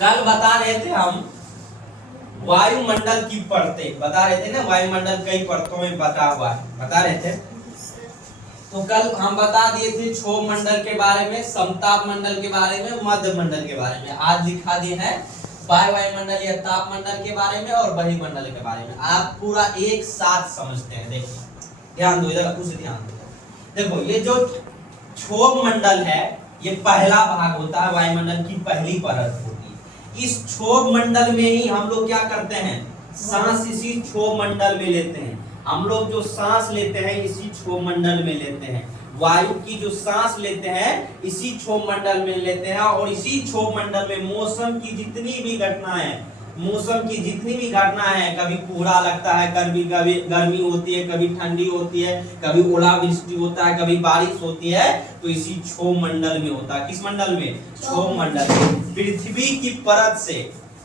कल बता रहे थे हम वायुमंडल की परतें, बता रहे थे ना, वायुमंडल कई परतों में बटा हुआ है, बता रहे थे। तो कल हम बता दिए थे क्षोभ मंडल के बारे में, समताप मंडल के बारे में, मध्य मंडल के बारे में। आज दिखा दिए हैं वायुमंडल या ताप मंडल के बारे में और बहिर्मंडल के बारे में। आप पूरा एक साथ समझते हैं। देखिए ध्यान दो, इधर उसे ध्यान दो। देखो ये जो क्षोभ मंडल है ये पहला भाग होता है, वायुमंडल की पहली परत होती है। इस क्षोभ मंडल में ही हम लोग क्या करते हैं, सांस इसी क्षोभ मंडल में लेते हैं। हम लोग जो सांस लेते हैं इसी क्षोभ मंडल में लेते हैं। वायु की जो सांस लेते हैं इसी क्षोभ मंडल में लेते हैं, और इसी क्षोभ मंडल में मौसम की जितनी भी घटनाएं, मौसम की जितनी भी घटना है, कभी कोहरा लगता है, कभी कभी गर्मी होती है, कभी ठंडी होती है, कभी ओलावृष्टि होता है, कभी बारिश होती है, तो इसी क्षोभ मंडल में होता है। किस मंडल में? क्षोभ मंडल में। पृथ्वी की परत से,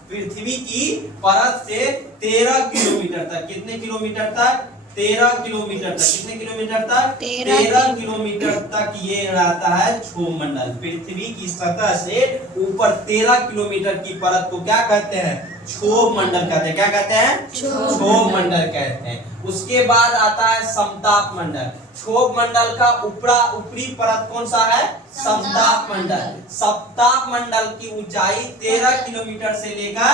पृथ्वी की परत से 13 किलोमीटर तक, कितने किलोमीटर तक? 13 किलोमीटर तक। कितने किलोमीटर तक? 13 किलोमीटर तक ये रहता है क्षोभ मंडल। पृथ्वी की सतह से ऊपर 13 किलोमीटर की परत को क्या कहते हैं? क्षोभ मंडल कहते हैं। क्या कहते हैं? क्षोभ मंडल कहते हैं। उसके बाद आता है समताप मंडल। क्षोभ मंडल का ऊपरी परत कौन सा है? समताप मंडल। समताप मंडल की ऊंचाई 13 किलोमीटर से लेकर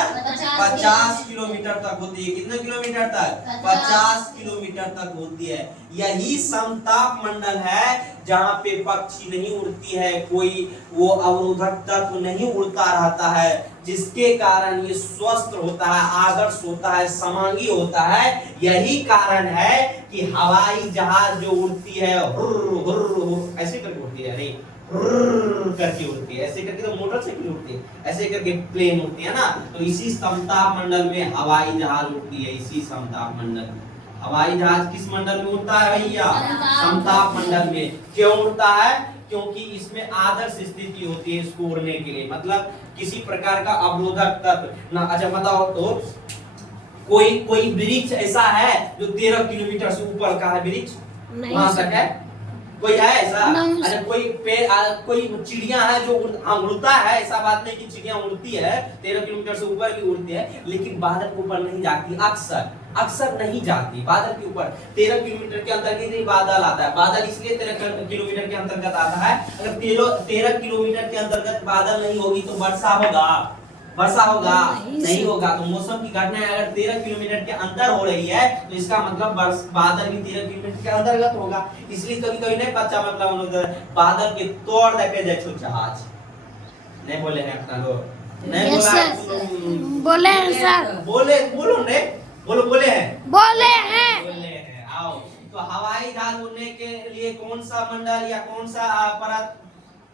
50 किलोमीटर तक होती है। कितने किलोमीटर तक? 50 किलोमीटर तक होती है। यही समताप मंडल है जहाँ पे पक्षी नहीं उड़ती है, कोई वो अवरोधक तत्व नहीं उड़ता रहता है, जिसके कारण ये स्वस्थ होता है, आदर्श होता है, समांगी होता है। यही कारण है कि हवाई जहाज जो उड़ती है हुर्र हुर्र ऐसे करके उड़ती है, नहीं हुर्र करके उड़ती है, ऐसे करके तो मोटरसाइकिल उड़ती है, ऐसे करके प्लेन उड़ती है ना। तो इसी समताप मंडल में हवाई जहाज उड़ती है। इसी समताप मंडल में हवाई जहाज किस मंडल में उड़ता है भैया? समताप मंडल में। क्यों उड़ता है? क्योंकि इसमें आदर्श स्थिति होती है इसको उड़ने के लिए, मतलब किसी प्रकार का अवरोधक तत्व ना। अच्छा बताओ तो, कोई वृक्ष ऐसा है जो 13 किलोमीटर से ऊपर का है? वृक्ष वहां तक है? कोई है ऐसा? अच्छा कोई कोई चिड़िया है जो उड़ता है? ऐसा बात नहीं कि चिड़िया उड़ती है, 13 किलोमीटर से ऊपर भी उड़ती है, लेकिन बादल के ऊपर नहीं जाती। अक्सर नहीं जाती बादल के ऊपर। 13 किलोमीटर के अंतर्गत ही बादल आता है। बादल इसलिए 13 किलोमीटर के अंतर्गत आता है, अगर 13 किलोमीटर के अंतर्गत बादल नहीं होगी तो वर्षा होगा? वर्षा होगा? नहीं होगा। तो मौसम की घटना अगर 13 किलोमीटर के अंदर हो रही है तो इसका मतलब बादल भी 13 किलोमीटर के अंतर्गत होगा। इसलिए कभी कभी नहीं बच्चा मतलब हम लोग बादल के तोड़ देके जाए जहाज नहीं बोले हैं अपना लोग, नहीं बोले हैं सर, बोलो ने बोले हैं, बोले हैं। आओ। तो हवाई जहाज उड़ने के लिए कौन सा मंडल या कौन सा परत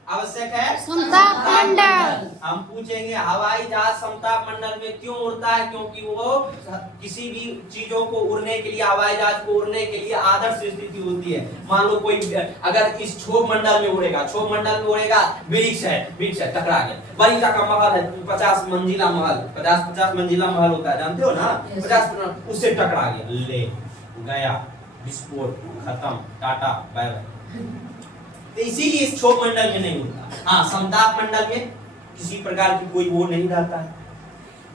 आवश्यक है? समताप मंडल। हम पूछेंगे हवाई जहाज समताप मंडल में क्यों उड़ता है? क्योंकि वो किसी भी चीजों को उड़ने के लिए, हवाई जहाज को उड़ने के लिए आदर्श स्थिति होती है। मान लो कोई अगर इस क्षोभ मंडल में उड़ेगा, क्षोभ मंडल में उड़ेगा, वृक्ष है टकरा गया, बड़ी का महल है, 50 मंजिला महल, 50 मंजिला महल होता है, जानते हो ना? 50 उससे टकरा गया, ले गया, विस्फोट, खत्म, टाटा बाय बाय। तो इसीलिए इस क्षोभ मंडल में नहीं उड़ता। हाँ, समताप मंडल में किसी प्रकार की कोई वो नहीं रहता है,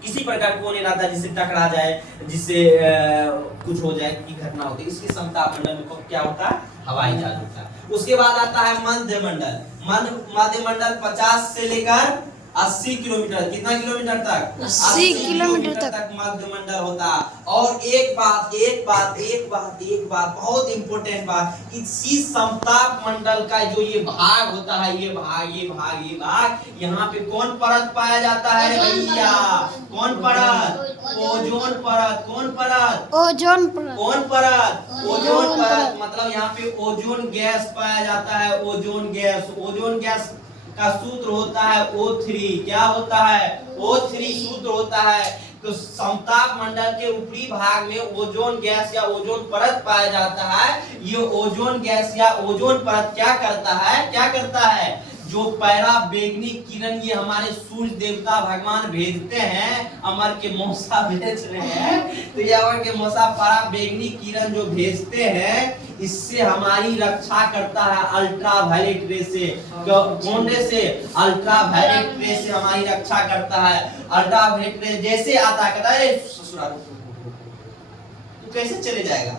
किसी प्रकार की वो नहीं रहता जिससे टकरा जाए, जिससे कुछ हो जाए की घटना होती है। इसलिए समताप मंडल में क्या होता है? हवाई जहाज होता है। उसके बाद आता है मध्य मंडल। मध्य मंडल 50 से लेकर 80 किलोमीटर, कितना किलोमीटर तक? 80 किलोमीटर तक मध्य मंडल होता है। और एक बात बहुत इंपॉर्टेंट बात, इसी समताप मंडल का जो ये भाग होता है, ये भाग यहाँ पे कौन परत पाया जाता है भैया? कौन परत? ओजोन परत। कौन परत? ओजोन परत। कौन परत? ओजोन परत। मतलब यहाँ पे ओजोन गैस पाया जाता है। ओजोन गैस का सूत्र होता है O3। क्या होता है? O3 सूत्र होता है। तो समताप मंडल के ऊपरी भाग में ओजोन गैस या ओजोन परत पाया जाता है। ये ओजोन गैस या ओजोन परत क्या करता है? जो पैरा बेगनी किरण ये हमारे सूर्य देवता भगवान भेजते हैं, अमर के मौसा भेज रहे हैं, तो ये अमर के मौसा पैरा बेगनी किरण जो भेजते हैं, इससे हमारी रक्षा करता है अल्ट्रा वायलेट रे से। कौन रे से? अल्ट्रा वायलेट रे से हमारी रक्षा करता है। अल्ट्रा वायलेट रे जैसे आता है, कहता है ससुरा तो कैसे चले जाएगा?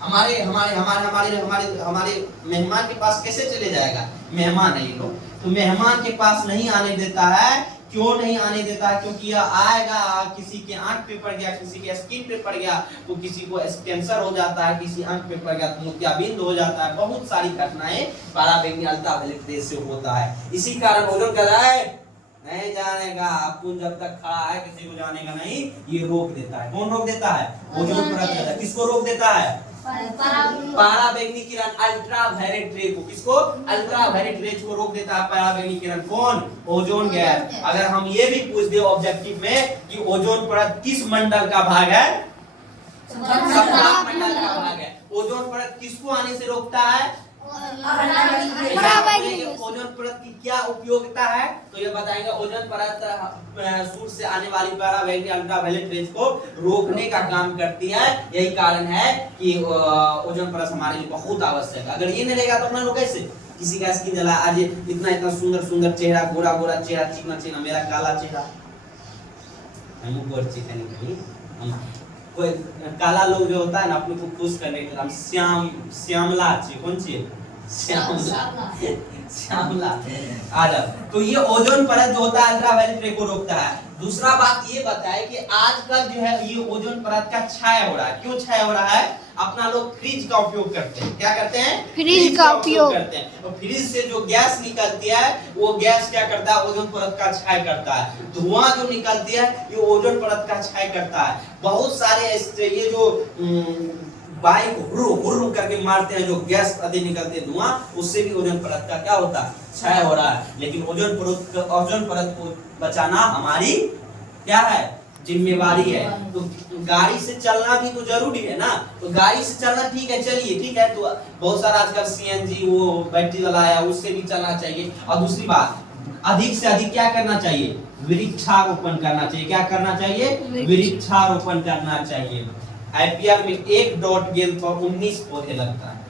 हमारे हमारे हमारे हमारे हमारे हमारे मेहमान के पास कैसे चले जाएगा? मेहमान है ये लोग, तो मेहमान के पास नहीं आने देता है। क्यों नहीं आने देता? क्योंकि यह आएगा, किसी के आंख पे पड़ गया, किसी के स्किन पे पड़ गया तो किसी को कैंसर हो जाता है, किसी आंख पे पड़ गया तो मोतियाबिंद हो जाता है। बहुत सारी घटनाएं पैराबैंगनी अल्ट्रावायलेट रेस से होता है। इसी कारण ओजोन कह रहा है नहीं जानेगा, आपको जब तक खड़ा है किसी को जानेगा नहीं, ये रोक देता है। कौन रोक देता है? ओजोन परत। किसको रोक देता है? पराबैंगनी किरण अल्ट्रावायलेट रे को। किसको? अल्ट्रावायलेट रेज को रोक देता है पराबैंगनी किरण। कौन? Ozone gas. अगर हम ये भी पूछ दे ऑब्जेक्टिव में कि ओजोन परत किस मंडल का भाग है? सप्ताह मंडल का भाग है। ओजोन परत किसको आने से रोकता है? ओजोन परत की क्या उपयोगिता है? तो ये बताएंगे। ओजोन परत सूर्य से आने वाली पराबैंगनी अल्ट्रावायलेट रेज को रोकने का काम करती है। यही कारण है कि ओजोन परत हमारे लिए बहुत आवश्यक है। अगर ये नहीं रहेगा तो अपना लोग कैसे? किसी का स्किन जला, आज इतना इतना सुंदर सुंदर चेहरा, गोरा गोरा चेहरा, चिकना चिकना, मेरा काला चेहरा, हम गोर चिकन नहीं, कोई काला लोग जो होता है ना अपने को खुश करने के लिए हम श्यामला चाहिए। कौन चाहिए? श्यामला आ जाओ। तो ये ओजोन परत जो होता है अल्ट्रावायलेट रे को रोकता है। दूसरा बात ये बताए कि आजकल जो है ये ओजोन परत का छाया हो रहा है। क्यों छाया हो रहा है? अपना लोग फ्रिज का उपयोग करते हैं। क्या करते हैं? फ्रिज का उपयोग करते हैं। और फ्रिज से जो गैस निकलती है वो गैस क्या करता है? ओजोन परत का छाया करता है। धुआं जो निकलती है ये ओजोन परत का छाया करता है। बहुत सारे ये जो बाइक हुर्र करके मारते हैं, जो गैस अधिक निकलते हैं धुआं, उससे भी ओजोन परत का क्या होता है? क्षय हो रहा है। लेकिन ओजोन परत को बचाना हमारी क्या है? जिम्मेवारी है। तो गाड़ी से चलना भी तो जरूरी है ना। तो गाड़ी से चलना ठीक है, चलिए ठीक है। तो बहुत सारा आजकल सीएनजी वो बैटरी वाला आया, उससे भी चलना चाहिए। और दूसरी बात, अधिक से अधिक क्या करना चाहिए? वृक्षारोपण करना चाहिए। क्या करना चाहिए? वृक्षारोपण करना चाहिए। आईपीआर में एक डॉट गेंद पर 19 पौधे लगता है।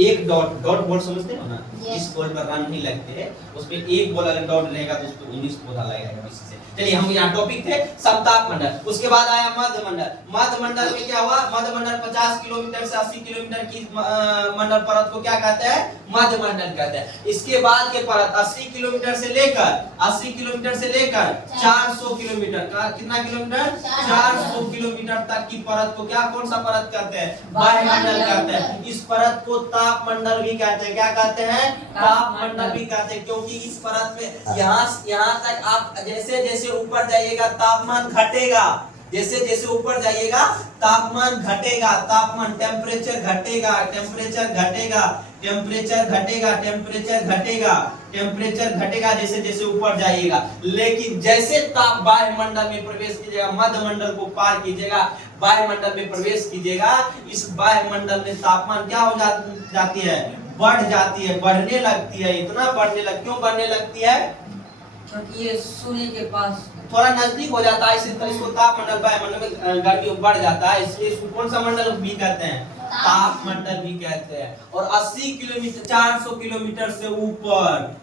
एक डॉट बॉल समझते हो ना? इस बॉल पर रन नहीं लगते, उसपे एक बॉल अगर डॉट रहेगा तो उसपे 19 पौधा लगेगा। इससे चलिए, हम यहाँ टॉपिक थे समताप मंडल। उसके बाद आया मध्य मंडल। मध्य मंडल में क्या हुआ? मध्य मंडल 50 किलोमीटर से 80 किलोमीटर की मंडल परत को क्या कहते हैं? मध्य मंडल कहते हैं। इसके बाद के परत 80 किलोमीटर से लेकर 400 किलोमीटर का, कितना किलोमीटर? 400 किलोमीटर तक की परत को क्या, कौन सा परत कहते हैं? वायुमंडल कहते हैं। इस परत को ताप मंडल भी कहते हैं। क्या कहते हैं? ताप मंडल भी कहते हैं। क्योंकि इस परत में यहाँ तक आप जैसे जैसे ऊपर जाइएगा तापमान घटेगा, जैसे जैसे ऊपर जाइएगा तापमान घटेगा, तापमान टेम्परेचर घटेगा, टेम्परेचर घटेगा, टेम्परेचर घटेगा, टेम्परेचर घटेगा, टेम्परेचर घटेगा जैसे जैसे ऊपर जाइएगा। लेकिन जैसे ताप वायुमंडल में प्रवेश कीजिएगा, मध्य मंडल को पार कीजिएगा, वायुमंडल में प्रवेश कीजिएगा, इस वायुमंडल में तापमान क्या हो जाती है? बढ़ जाती है, बढ़ने लगती है। इतना बढ़ने लग, क्यों बढ़ने लगती है? क्योंकि ये सूर्य के पास थोड़ा नजदीक हो जाता है, इसको ताप मंडल वायुमंडल में गर्मी बढ़ जाता है, इसलिए इसको कौन सा मंडल भी कहते हैं? ताप मंडल भी कहते हैं। और 80 किलोमीटर 400 किलोमीटर से ऊपर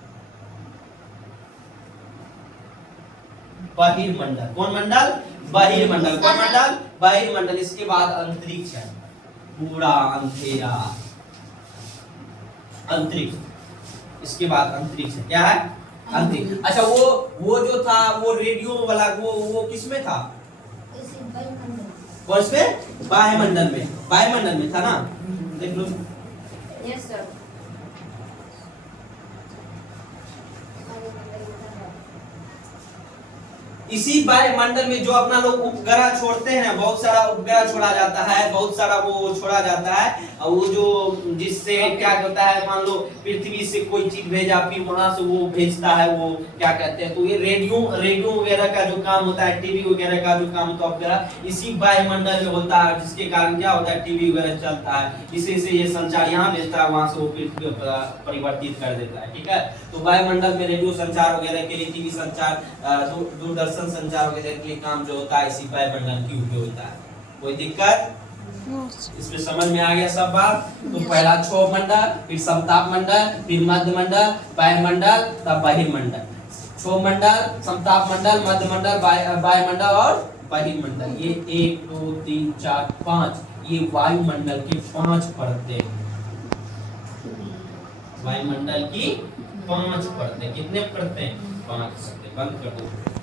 बहिर्मंडल। कौन मंडल? बहिर्मंडल। कौन मंडल? बहिर्मंडल। इसके बाद अंतरिक्ष है, पूरा अंधेरा, अंतरिक्ष। इसके बाद अंतरिक्ष है। क्या है? अंतरिक्ष। अच्छा, वो जो था वो रेडियो वाला, वो किसमें था? कौन से? वायुमंडल में। वायुमंडल में था ना? देख लो। Yes sir. इसी वायुमंडल में जो अपना लोग उपग्रह छोड़ते हैं, बहुत सारा उपग्रह छोड़ा जाता है, बहुत सारा वो छोड़ा जाता है, और वो जो जिससे क्या होता है, मान लो पृथ्वी से कोई चीज भेजा, फिर वहां से वो भेजता है, वो क्या कहते हैं, तो ये रेडियो वगैरह का जो काम होता है, टीवी वगैरह का जो काम होता है, इसी वायुमंडल में होता है, जिसके कारण क्या होता है, टीवी वगैरह चलता है, इसी से ये संचार यहाँ भेजता है, वहां से वो पृथ्वी पर परिवर्तित कर देता है। ठीक है, तो वायुमंडल में रेडियो संचार वगैरह के लिए, टीवी संचार, दूरदर्शन संचार वगैरह के लिए काम जो होता है, इसी वायुमंडल की उपयोग होता है। कोई दिक्कत इसमें समझ में आ गया सब बात? तो पहला क्षोभ मंडल, फिर समताप मंडल, फिर मध्य मंडल, वायुमंडल, तब बहिर्मंडल। क्षोभ मंडल, समताप मंडल, मध्य मंडल, वायुमंडल और बहिर्मंडल। ये 1 2 3 4 5 ये वायुमंडल की 5 परतें। वायुमंडल की 5 परतें। कितने परतें? 5 परतें। बंद कर दो।